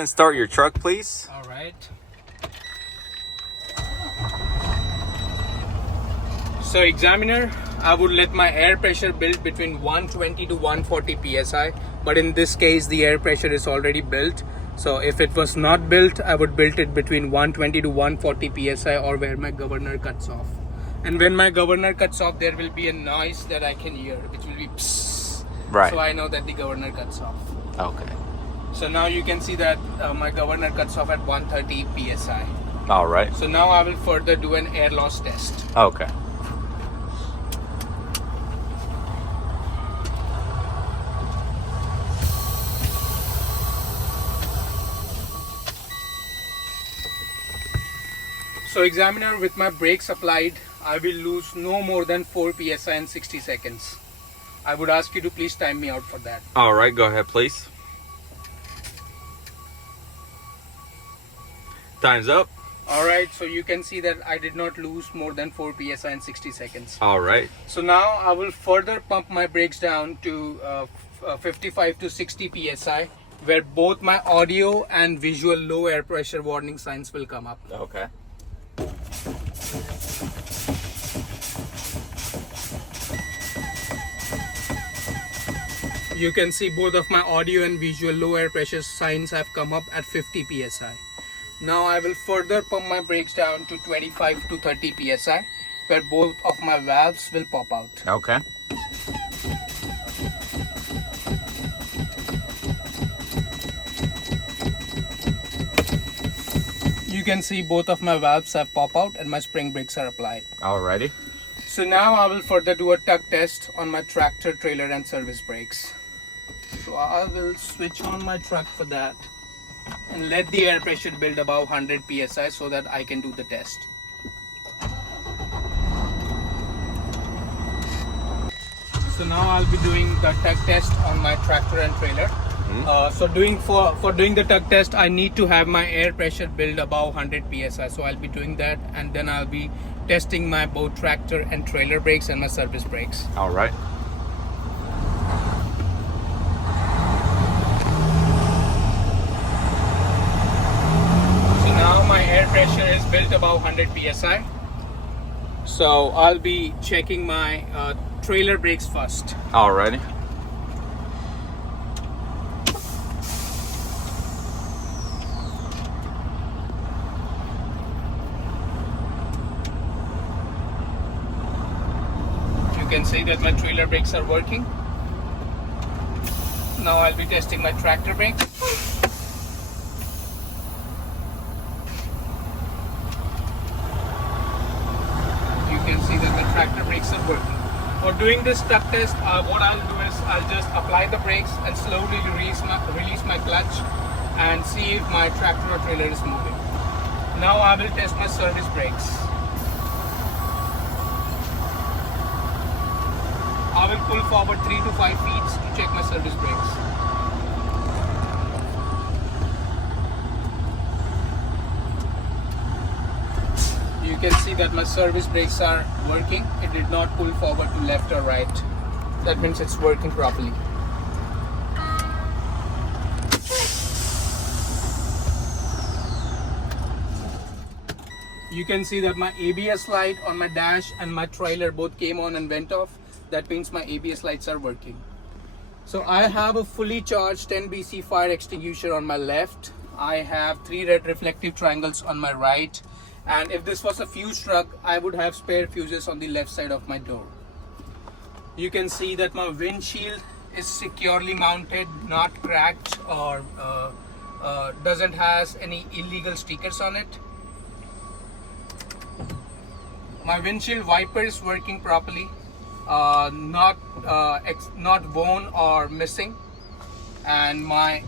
And start your truck, please. All right. So examiner, I would let my air pressure build between 120 to 140 psi, but in this case the air pressure is already built. So if it was not built, I would build it between 120 to 140 psi or where my governor cuts off. And when my governor cuts off, there will be a noise that I can hear, which will be psst. Right. So I know that the governor cuts off. Okay. So now you can see that my governor cuts off at 130 psi. All right. So now I will further do an air loss test. Okay. So examiner, with my brakes applied, I will lose no more than 4 psi in 60 seconds. I would ask you to please time me out for that. All right. Go ahead, please. Time's up. All right. So you can see that I did not lose more than 4 psi in 60 seconds. All right. So now I will further pump my brakes down to 55 to 60 psi, where both my audio and visual low air pressure warning signs will come up. Okay. You can see both of my audio and visual low air pressure signs have come up at 50 psi. Now I will further pump my brakes down to 25 to 30 psi, where both of my valves will pop out. Okay. You can see both of my valves have popped out and my spring brakes are applied. Alrighty. So now I will further do a tug test on my tractor, trailer and service brakes. So I will switch on my truck for that and let the air pressure build above 100 psi so that I can do the test. So now I'll be doing the tug test on my tractor and trailer. So for doing the tug test, I need to have my air pressure build above 100 psi. So I'll be doing that, and then I'll be testing my both tractor and trailer brakes and my service brakes. All right. So now my air pressure is built above 100 psi. So I'll be checking my trailer brakes first. Alrighty. You can see that my trailer brakes are working. Now I'll be testing my tractor brakes. You can see that the tractor brakes are working. For doing this tug test, what I'll do is I'll just apply the brakes and slowly release my clutch and see if my tractor or trailer is moving. Now I will test my service brakes. I will pull forward 3 to 5 feet to check my service brakes. You can see that my service brakes are working. It did not pull forward to left or right. That means it's working properly. You can see that my ABS light on my dash and my trailer both came on and went off. That means my ABS lights are working. So I have a fully charged 10 BC fire extinguisher on my left. I have 3 red reflective triangles on my right. And if this was a fuse truck, I would have spare fuses on the left side of my door. You can see that my windshield is securely mounted, not cracked or doesn't has any illegal stickers on it. My windshield wiper is working properly. Not worn or missing, and my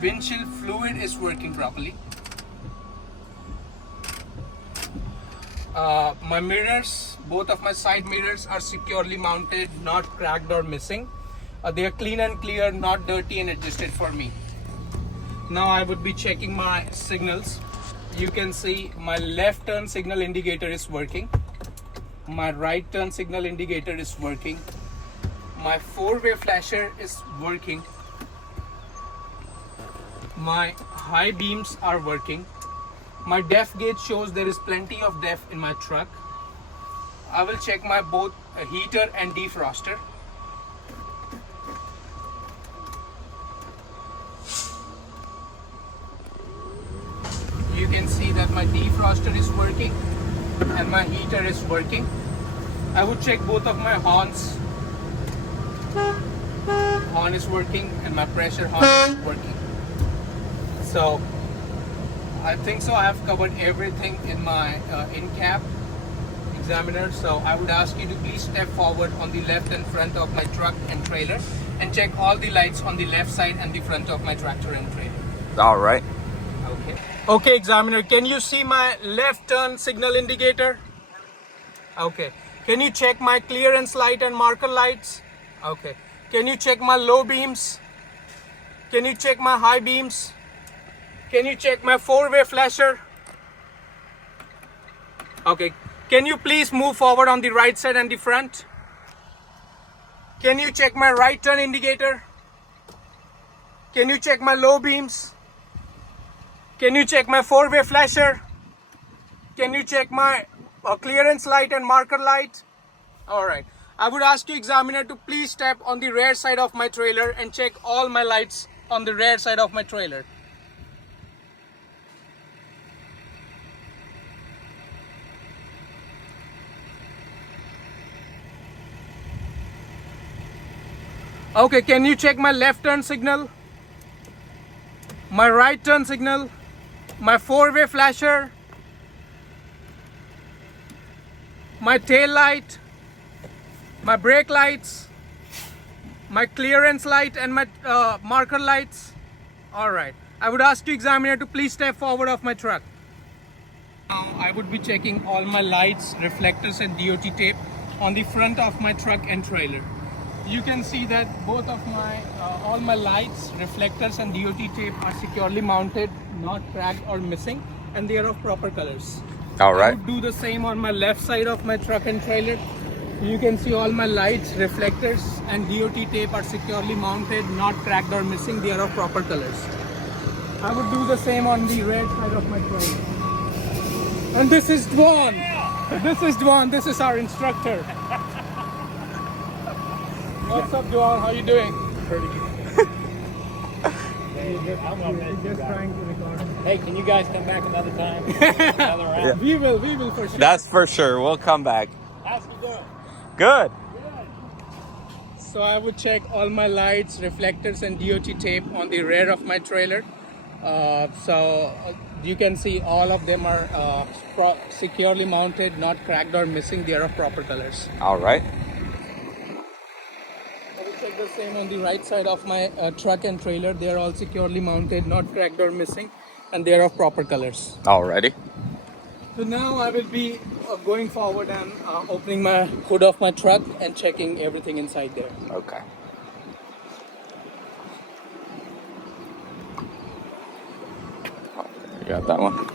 windshield fluid is working properly. My mirrors, both of my side mirrors are securely mounted, not cracked or missing. They are clean and clear, not dirty and adjusted for me. Now I would be checking my signals. You can see my left turn signal indicator is working. My right turn signal indicator is working. My 4-way flasher is working. My high beams are working. My def gauge shows there is plenty of def in my truck. I will check my both heater and defroster. You can see that my defroster is working and my heater is working. I would check both of my horns. Horn is working and my pressure horn is working. So I think so I have covered everything in my in-cab examiner. So I would ask you to please step forward on the left and front of my truck and trailer and check all the lights on the left side and the front of my tractor and trailer. All right. Okay. Okay, examiner, can you see my left turn signal indicator? Okay. Can you check my clearance light and marker lights? Okay. Can you check my low beams? Can you check my high beams? Can you check my four-way flasher? Okay. Can you please move forward on the right side and the front? Can you check my right turn indicator? Can you check my low beams? Can you check my four-way flasher? Can you check my clearance light and marker light? All right. I would ask you, examiner, to please step on the rear side of my trailer and check all my lights on the rear side of my trailer. Okay, can you check my left turn signal? My right turn signal? My four-way flasher? My tail light? My brake lights? My clearance light and my marker lights? Alright. I would ask you, examiner, to please step forward of my truck. Now I would be checking all my lights, reflectors and DOT tape on the front of my truck and trailer. You can see that both of my all my lights, reflectors and DOT tape are securely mounted, not cracked or missing, and they are of proper colors. All right. I would do the same on my left side of my truck and trailer. You can see all my lights, reflectors and DOT tape are securely mounted, not cracked or missing, they are of proper colors. I would do the same on the rear side of my trailer. And this is Dwan. This is Dwan, this is our instructor. What's up, Dwan? How you doing? Pretty good. Just trying to record. Hey, can you guys come back another time? Another round? We will for sure. That's for sure. We'll come back. How's you doing? Good. So I would check all my lights, reflectors and DOT tape on the rear of my trailer. You can see all of them are securely mounted, not cracked or missing. They are of proper colors. All right. I will check the same on the right side of my truck and trailer. They are all securely mounted, not cracked or missing, and they are of proper colors. Alrighty. So now I will be going forward and opening my hood of my truck and checking everything inside there. Okay. You got that one?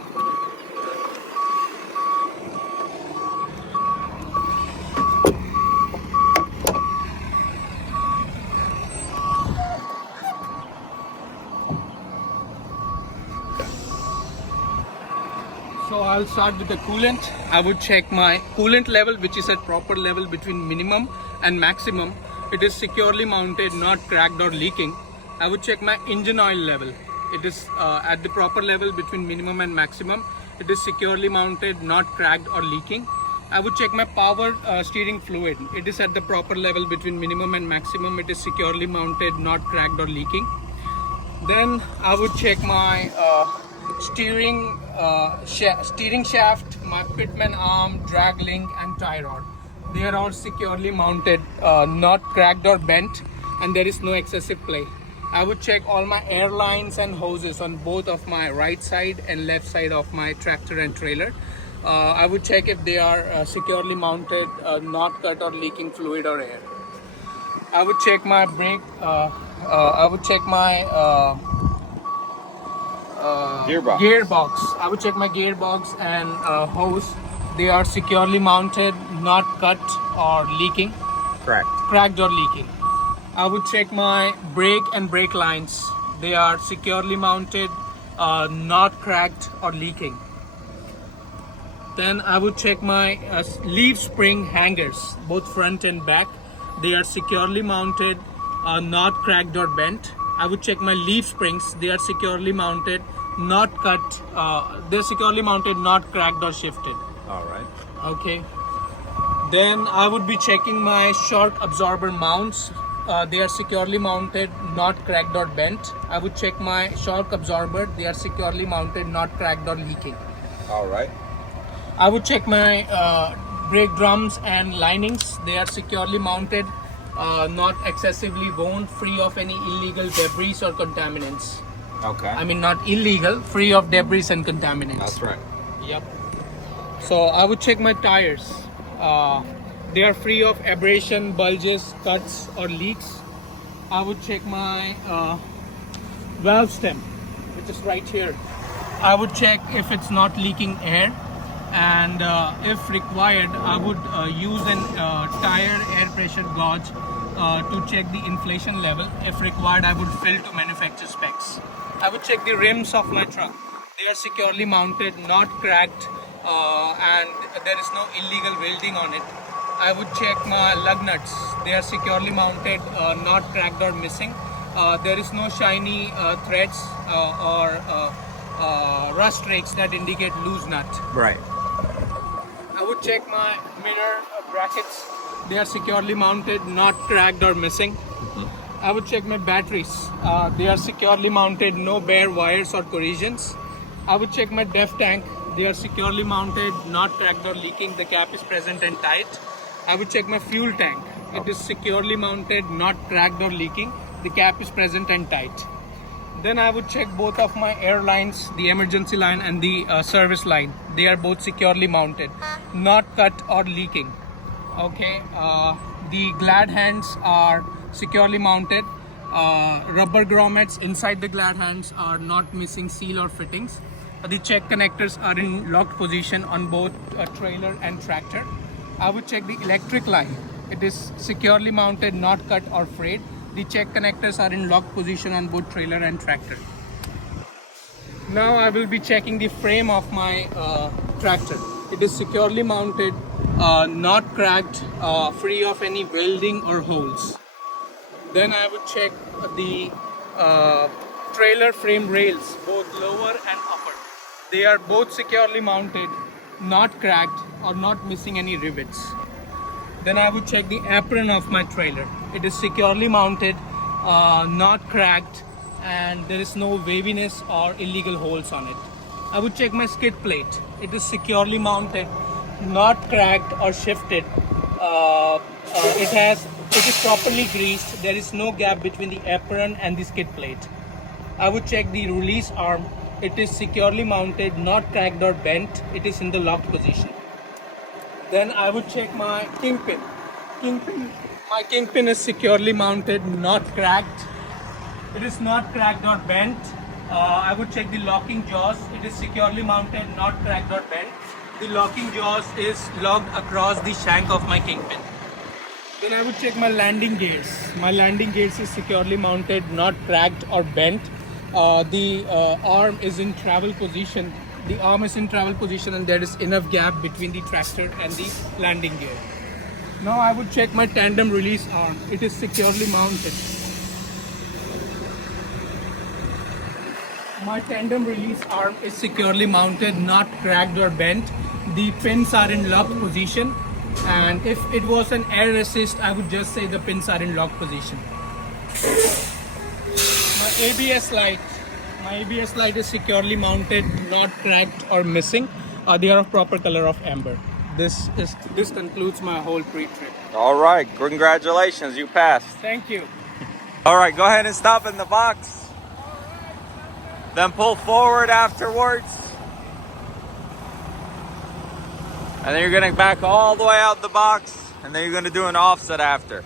So I'll start with the coolant. I would check my coolant level, which is at proper level between minimum and maximum. It is securely mounted, not cracked or leaking. I would check my engine oil level. It is at the proper level between minimum and maximum. It is securely mounted, not cracked or leaking. I would check my power steering fluid. It is at the proper level between minimum and maximum. It is securely mounted, not cracked or leaking. Then I would check my steering shaft, my pitman arm, drag link and tie rod. They are all securely mounted, not cracked or bent, and there is no excessive play. I would check all my air lines and hoses on both of my right side and left side of my tractor and trailer. I would check if they are securely mounted, not cut or leaking fluid or air. I would check my brake. I would check my gearbox. I would check my gearbox and hose. They are securely mounted, not cut or leaking, cracked or leaking. I would check my brake and brake lines. They are securely mounted, not cracked or leaking. Then I would check my leaf spring hangers, both front and back. They are securely mounted, not cracked or bent. I would check my leaf springs. They are securely mounted, not cut. They're securely mounted, not cracked or shifted. All right. Okay. Then I would be checking my shock absorber mounts. They are securely mounted, not cracked or bent. I would check my shock absorber. They are securely mounted, not cracked or leaking. All right. I would check my brake drums and linings. They are securely mounted, not excessively worn, free of any illegal debris or contaminants. Okay. I mean, not illegal, free of debris and contaminants. That's right. Yep. So I would check my tires. They are free of abrasion, bulges, cuts, or leaks. I would check my valve stem, which is right here. I would check if it's not leaking air, and if required, I would use an tire air pressure gauge to check the inflation level. If required, I would fill to manufacturer specs. I would check the rims of my truck. They are securely mounted, not cracked, and there is no illegal welding on it. I would check my lug nuts. They are securely mounted, not cracked or missing. There is no shiny threads or rust rakes that indicate loose nut. Right. I would check my mirror brackets. They are securely mounted, not cracked or missing. I would check my batteries. They are securely mounted, no bare wires or corrosions. I would check my def tank. They are securely mounted, not cracked or leaking. The cap is present and tight. I would check my fuel tank. It is securely mounted, not cracked or leaking. The cap is present and tight. Then I would check both of my air lines, the emergency line and the service line. They are both securely mounted, not cut or leaking. Okay. The glad hands are securely mounted. Rubber grommets inside the glad hands are not missing seal or fittings. The check connectors are in locked position on both trailer and tractor. I would check the electric line. It is securely mounted, not cut or frayed. The check connectors are in locked position on both trailer and tractor. Now I will be checking the frame of my tractor. It is securely mounted, not cracked, free of any welding or holes. Then I would check the trailer frame rails, both lower and upper. They are both securely mounted, not cracked or not missing any rivets. Then I would check the apron of my trailer. It is securely mounted, not cracked, and there is no waviness or illegal holes on it. I would check my skid plate. It is securely mounted, not cracked or shifted. It is properly greased. There is no gap between the apron and the skid plate. I would check the release arm. It is securely mounted, not cracked or bent. It is in the locked position. Then I would check my kingpin. My kingpin is securely mounted, not cracked. It is not cracked or bent. I would check the locking jaws. It is securely mounted, not cracked or bent. The locking jaws is locked across the shank of my kingpin. Then I would check my landing gears. My landing gears is securely mounted, not cracked or bent. The arm is in travel position. The arm is in travel position and there is enough gap between the tractor and the landing gear. Now I would check my tandem release arm. It is securely mounted. My tandem release arm is securely mounted, not cracked or bent. The pins are in locked position, and if it was an air assist, I would just say the pins are in locked position. My ABS light. My ABS light is securely mounted, not cracked or missing. They are of proper color of amber. This concludes my whole pre-trip. All right. Congratulations. You passed. Thank you. All right. Go ahead and stop in the box. Then pull forward afterwards. And then you're going to back all the way out the box. And then you're going to do an offset after.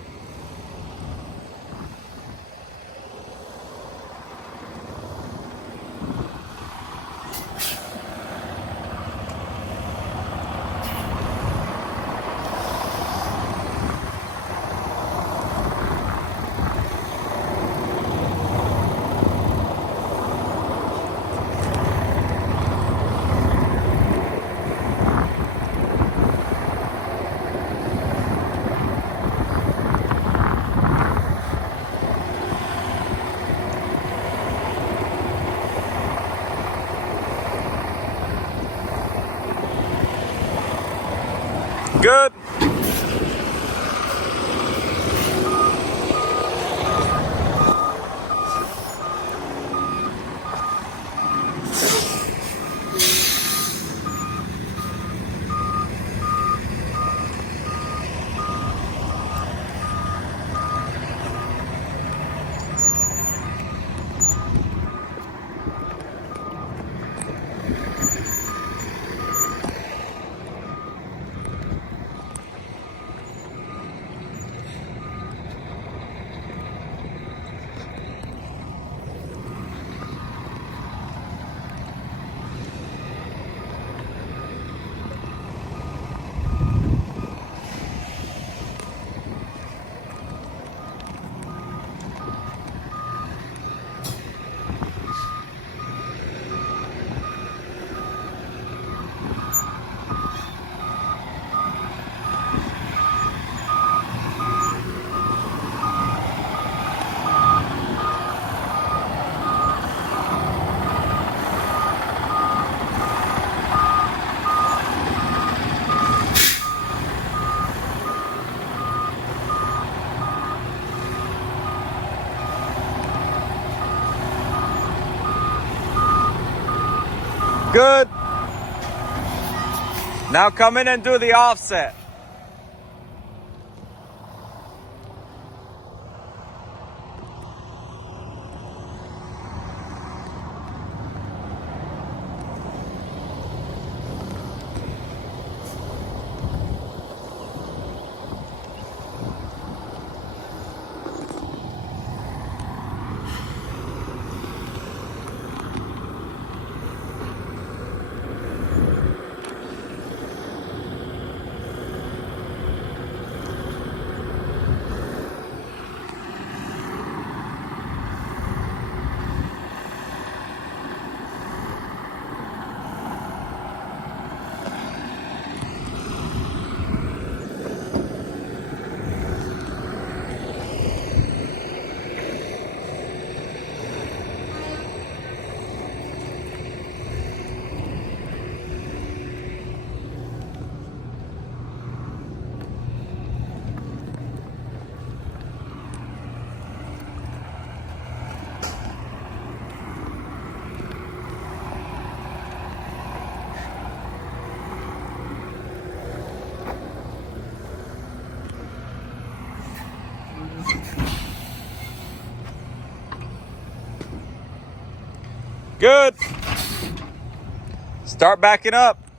Good. Good. Now come in and do the offset. Good. Start backing up.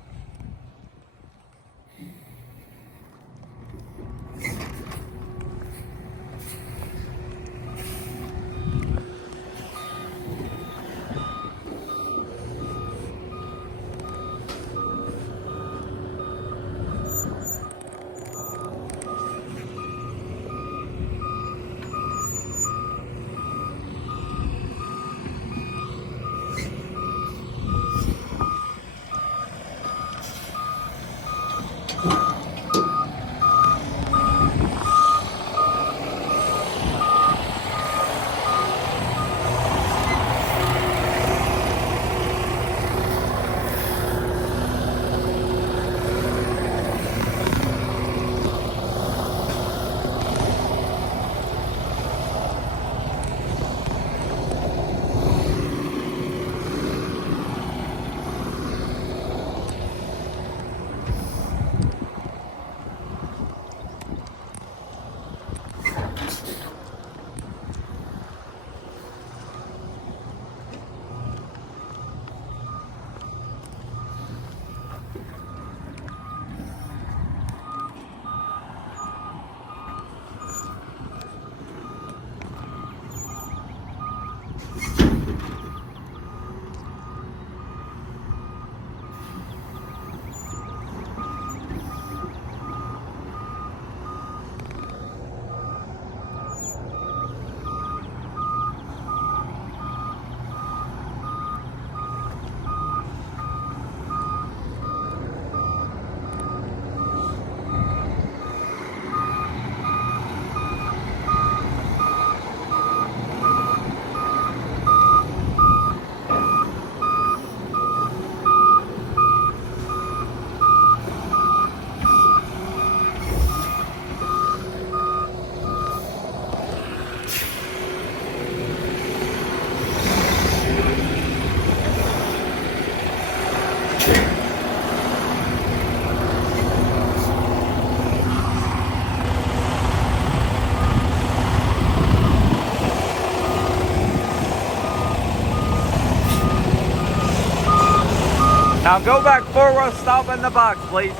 Now go back forward, stop in the box, please.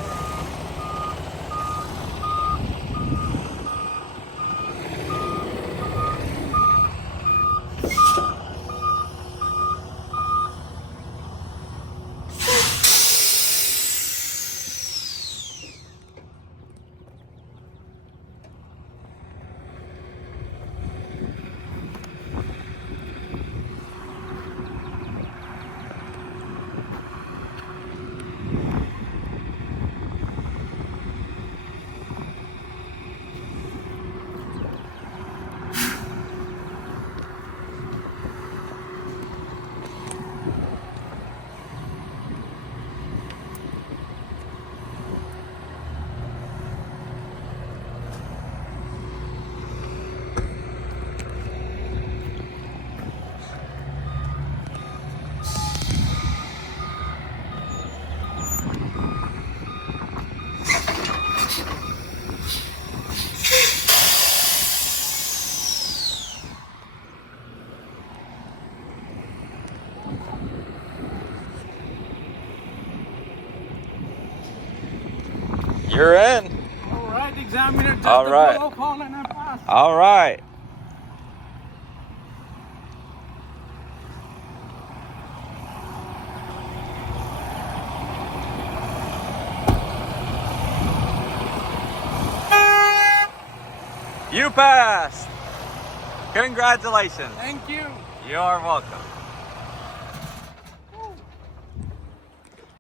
You're in. All right, examiner. Just All the right. blow call and I passed. All right. You passed. Congratulations. Thank you. You're welcome.